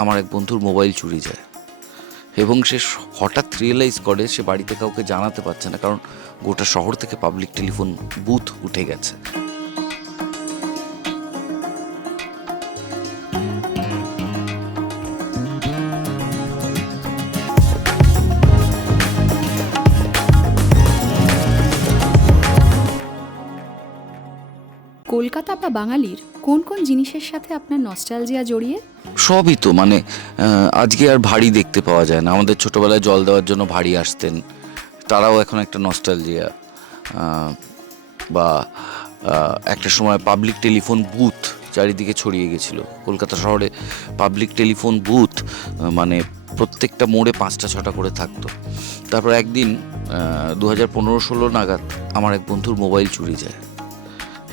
আমার এক বন্ধুর মোবাইল চুরি যায় এবং সে হঠাৎ রিয়েলাইজ করে সে বাড়িতে কাউকে জানাতে পারছে না, কারণ গোটা শহর থেকে পাবলিক টেলিফোন বুথ উঠে গেছে। কলকাতা বা বাঙালির কোন কোন জিনিসের সাথে আপনার নস্টালজিয়া জড়িয়ে? সবই তো আজকে আর ভারী দেখতে পাওয়া যায় না। আমাদের ছোটবেলায় জল দেওয়ার জন্য ভারী আসতেন, তারাও এখন একটা নস্টালজিয়া। বা একটা সময় পাবলিক টেলিফোন বুথ চারিদিকে ছড়িয়ে গেছিল। কলকাতা শহরে পাবলিক টেলিফোন বুথ প্রত্যেকটা মোড়ে 5টা-6টা করে থাকতো। তারপর একদিন 2015-16 নাগাদ আমার এক বন্ধুর মোবাইল চুরি যায়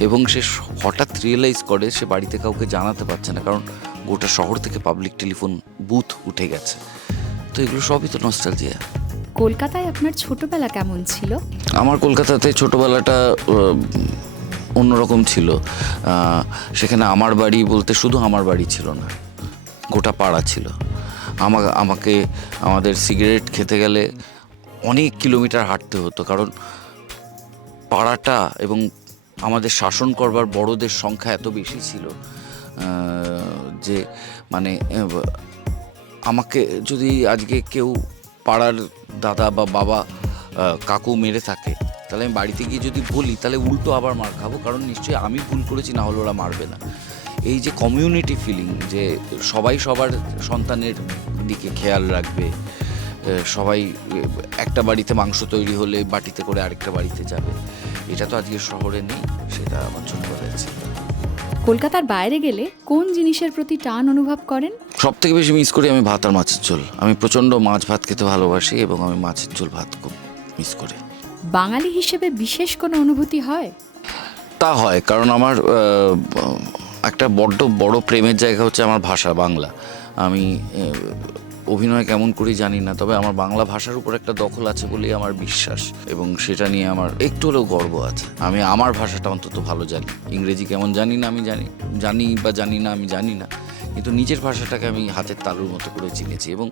এবং সে হঠাৎ রিয়েলাইজ করে সে বাড়িতে কাউকে জানাতে পারছে না, কারণ গোটা শহর থেকে পাবলিক টেলিফোন বুথ উঠে গেছে। তো এগুলো সবই তো নস্টালজিয়া। কলকাতায় আপনার ছোটবেলা কেমন ছিল? আমার কলকাতাতে ছোটবেলাটা অন্যরকম ছিল। সেখানে আমার বাড়ি বলতে শুধু আমার বাড়ি ছিল না, গোটা পাড়া ছিল। আমাকে আমাদের সিগারেট খেতে গেলে অনেক কিলোমিটার হাঁটতে হতো, কারণ পাড়াটা এবং আমাদের শাসন করবার বড়দের সংখ্যা এত বেশি ছিল যে আমাকে যদি আজকে কেউ পাড়ার দাদা বা বাবা কাকু মেরে থাকে, তাহলে আমি বাড়িতে গিয়ে যদি বলি তাহলে উল্টো আবার মার খাবো, কারণ নিশ্চয়ই আমি ভুল করেছি, না হলে ওরা মারবে না। এই যে কমিউনিটি ফিলিং, যে সবাই সবার সন্তানের দিকে খেয়াল রাখবে, সবাই একটা বাড়িতে মাংস তৈরি হলে বাটিতে করে আরেকটা বাড়িতে যাবে, এটা তো আজকে শহরে নেই। সেটা আমার ছোটবেলায় ছিল। কলকাতার বাইরে গেলে কোন জিনিসের প্রতি টান অনুভব করেন? সব থেকে বেশি মিস করি আমি ভাত আর মাছের ঝোল। আমি প্রচণ্ড মাছ ভাত খেতে ভালোবাসি এবং আমি মাছের ঝোল ভাত খুব মিস করি। বাঙালি হিসেবে বিশেষ কোনো অনুভূতি হয়? তা হয়, কারণ আমার একটা বড় প্রেমের জায়গা হচ্ছে আমার ভাষা বাংলা। আমি অভিনয় কেমন করি জানি না, তবে আমার বাংলা ভাষার উপর একটা দখল আছে বলেই আমার বিশ্বাস, এবং সেটা নিয়ে আমার একটু হলেও গর্ব আছে। আমি আমার ভাষাটা অন্তত ভালো জানি। ইংরেজি কেমন জানি না, আমি জানি বা জানি না আমি জানি না, কিন্তু নিজের ভাষাটাকে আমি হাতের তালুর মতো করে চিনেছি। এবং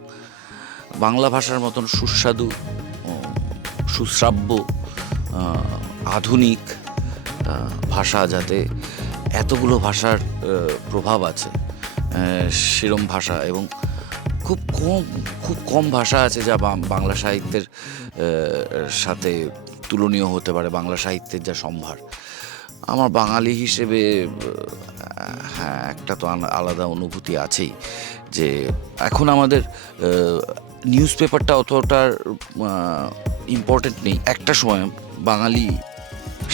বাংলা ভাষার মতন সুস্বাদু, সুশ্রাব্য, আধুনিক ভাষা, যাতে এতগুলো ভাষার প্রভাব আছে সেরম ভাষা, এবং খুব কম ভাষা আছে যা বাংলা সাহিত্যের সাথে তুলনীয় হতে পারে। বাংলা সাহিত্যের যা সম্ভার, আমার বাঙালি হিসেবে হ্যাঁ একটা তো আলাদা অনুভূতি আছেই। যে এখন আমাদের নিউজ পেপারটা অতটা ইম্পর্টেন্ট নেই। একটা সময় বাঙালি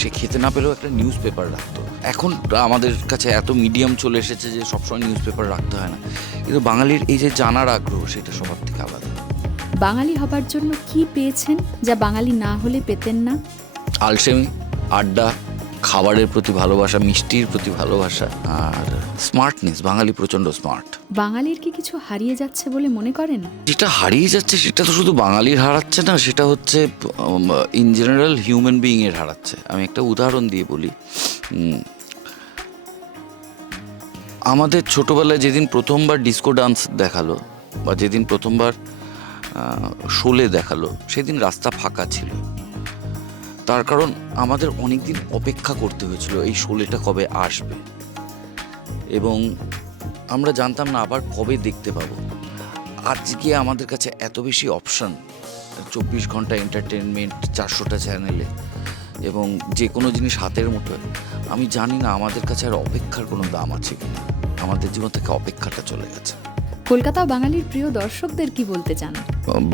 সে খেতে না পেলেও একটা নিউজ পেপার রাখতো। এখন আমাদের কাছে এত মিডিয়াম চলে এসেছে যে সবসময় নিউজ পেপার রাখতে হয় না, কিন্তু বাঙালির এই যে জানার আগ্রহ, সেটা সবার থেকে আলাদা। বাঙালি হবার জন্য কি পেয়েছেন যা বাঙালি না হলে পেতেন না? আলসেমি, আড্ডা, খাবারের প্রতি ভালোবাসা, মিষ্টির প্রতি ভালোবাসা, আর স্মার্টনেস। বাঙালি প্রচণ্ড স্মার্ট। বাঙালির কি কিছু হারিয়ে যাচ্ছে বলে মনে করেন? যেটা হারিয়ে যাচ্ছে সেটা তো শুধু বাঙালির হারাচ্ছে না, সেটা হচ্ছে ইন জেনারেল হিউম্যান বিইংয়ের হারাচ্ছে। আমি একটা উদাহরণ দিয়ে বলি। আমাদের ছোটোবেলায় যেদিন প্রথমবার ডিস্কো ডান্স দেখালো, বা যেদিন প্রথমবার শোলে দেখালো, সেদিন রাস্তা ফাঁকা ছিল। তার কারণ আমাদের অনেক দিন অপেক্ষা করতে হয়েছিল এই শোলেটা কবে আসবে, এবং আমরা জানতাম না আবার কবে দেখতে পাবো। আজকে আমাদের কাছে এত বেশি অপশান, 24 ঘন্টা এন্টারটেনমেন্ট, 400টা চ্যানেলে, এবং যে কোনো জিনিস হাতের মুঠোয়। আমি জানি না আমাদের কাছে আর অপেক্ষার কোনো দাম আছে কিনা। আমাদের জীবন থেকে অপেক্ষাটা চলে গেছে। কলকাতা বাঙালির প্রিয় দর্শকদের কি বলতে চান?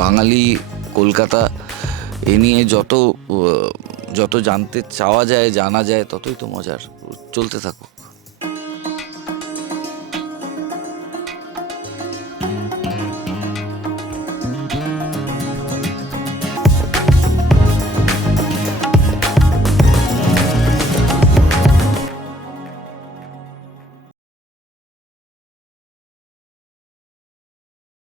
বাঙালি, কলকাতা, এ নিয়ে যত জানতে চাওয়া যায়, জানা যায়, ততই তো মজার। চলতে থাকুক।